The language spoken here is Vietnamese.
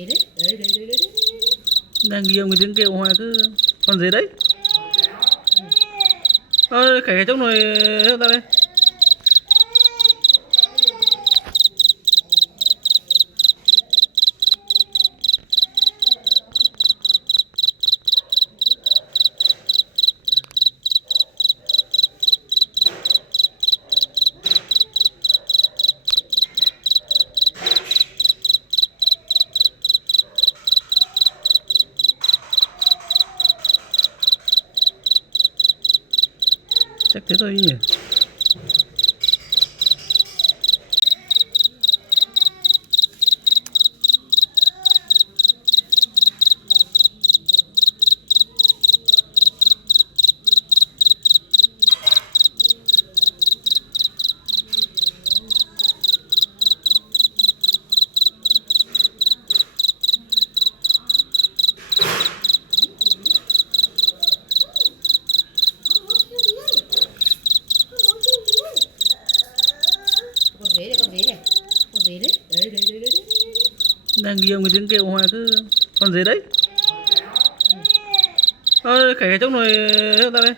gì đấy? Đấy. Đang ghi ông cái tiếng kêu hoài cứ con gì đấy. Cái trống này ta đây. Chắc thế thôi nhỉ. Con gì này? Con gì đấy? Đấy. Đang ghi ông cái tiếng kêu hoài cứ con gì đấy. Cái trống này ta đây.